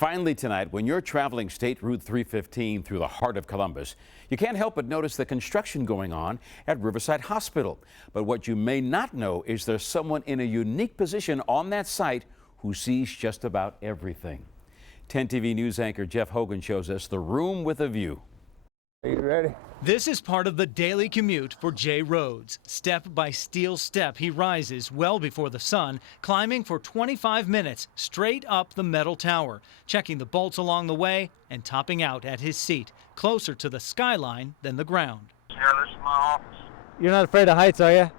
Finally tonight, when you're traveling State Route 315 through the heart of Columbus, you can't help but notice the construction going on at Riverside Hospital. But what you may not know is there's someone in a unique position on that site who sees just about everything. 10 TV News anchor Jeff Hogan shows us the room with a view. Are you ready? This is part of the daily commute for Jay Rhodes. Step by steel step, he rises well before the sun, climbing for 25 minutes straight up the metal tower, checking the bolts along the way and topping out at his seat, closer to the skyline than the ground. Yeah, this is my office. You're not afraid of heights, are you?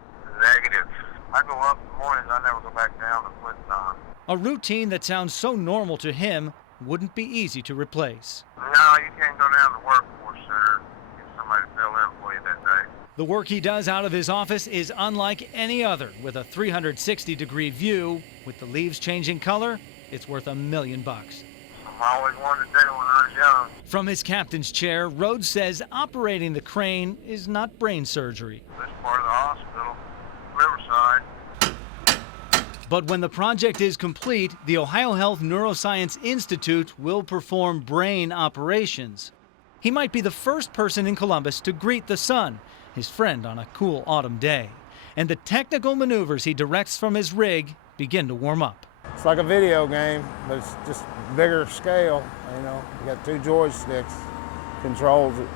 Negative. I go up in the mornings, I never go back down to put on. A routine that sounds so normal to him wouldn't be easy to replace. No, you can't go down to work for, sir. Get somebody to fill in for you that day. The work he does out of his office is unlike any other, with a 360-degree view. With the leaves changing color, it's worth $1 million. I always wanted to do it when I was young. From his captain's chair, Rhodes says operating the crane is not brain surgery. This part of the hospital, Riverside. But when the project is complete, the OhioHealth Neuroscience Institute will perform brain operations. He might be the first person in Columbus to greet the sun, his friend on a cool autumn day. And the technical maneuvers he directs from his rig begin to warm up. It's like a video game, but it's just bigger scale. You know, you got 2 joysticks, controls it.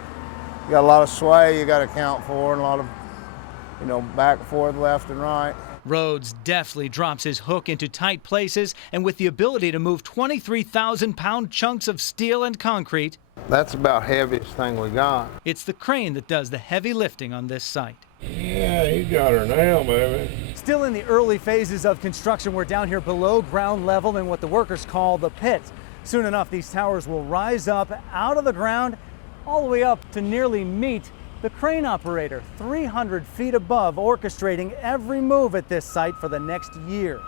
You got a lot of sway you got to account for, and a lot of, back and forth, left and right. Rhodes deftly drops his hook into tight places, and with the ability to move 23,000-pound chunks of steel and concrete, That's about the heaviest thing we got. it's the crane that does the heavy lifting on this site. Yeah, you got her now, baby. Still in the early phases of construction, we're down here below ground level in what the workers call the pit. Soon enough, these towers will rise up out of the ground, all the way up to nearly meet the crane operator, 300 feet above, orchestrating every move at this site for the next year.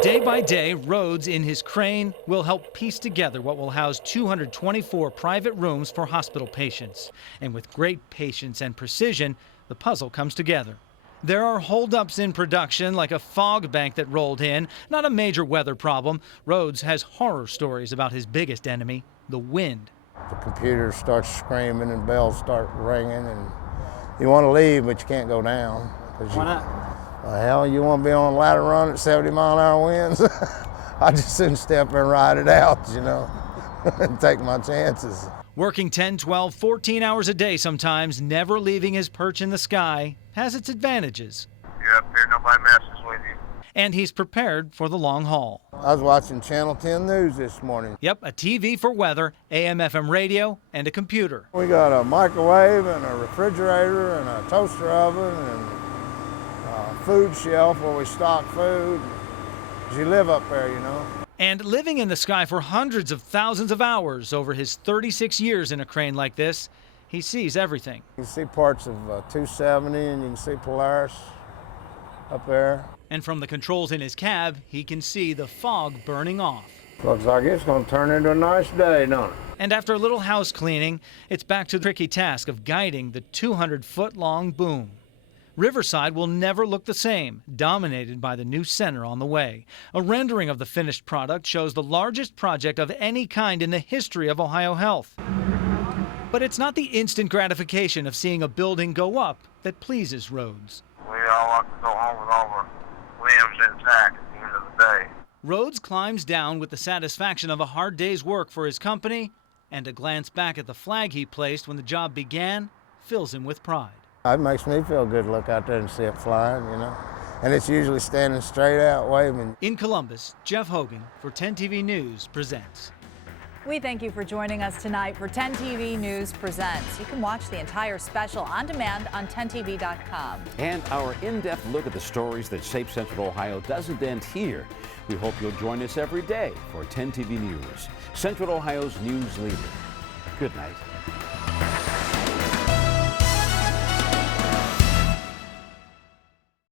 Day by day, Rhodes in his crane will help piece together what will house 224 private rooms for hospital patients. And with great patience and precision, the puzzle comes together. There are holdups in production, like a fog bank that rolled in, not a major weather problem. Rhodes has horror stories about his biggest enemy, the wind. The computer starts screaming and bells start ringing, and you want to leave, but you can't go down. Why not? Well, hell, you want to be on a ladder run at 70-mile-an-hour winds? I just soon step and ride it out, and take my chances. Working 10, 12, 14 hours a day sometimes, never leaving his perch in the sky, has its advantages. You're up here, nobody messes with you. And he's prepared for the long haul. I was watching Channel 10 News this morning. Yep, a TV for weather, AM/FM radio, and a computer. We got a microwave and a refrigerator and a toaster oven and a food shelf where we stock food. 'Cause you live up there, And living in the sky for hundreds of thousands of hours over his 36 years in a crane like this, he sees everything. You can see parts of 270 and you can see Polaris up there. And from the controls in his cab, he can see the fog burning off. Looks like it's going to turn into a nice day, don't it? And after a little house cleaning, it's back to the tricky task of guiding the 200-foot-long boom. Riverside will never look the same, dominated by the new center on the way. A rendering of the finished product shows the largest project of any kind in the history of OhioHealth. But it's not the instant gratification of seeing a building go up that pleases Rhodes. We all like to go home with all our limbs intact at the end of the day. Rhodes climbs down with the satisfaction of a hard day's work for his company, and a glance back at the flag he placed when the job began fills him with pride. It makes me feel good to look out there and see it flying, And it's usually standing straight out waving. In Columbus, Jeff Hogan for 10 TV News presents. We thank you for joining us tonight for 10 TV News Presents. You can watch the entire special on demand on 10tv.com. And our in-depth look at the stories that shape Central Ohio doesn't end here. We hope you'll join us every day for 10 TV News, Central Ohio's news leader. Good night.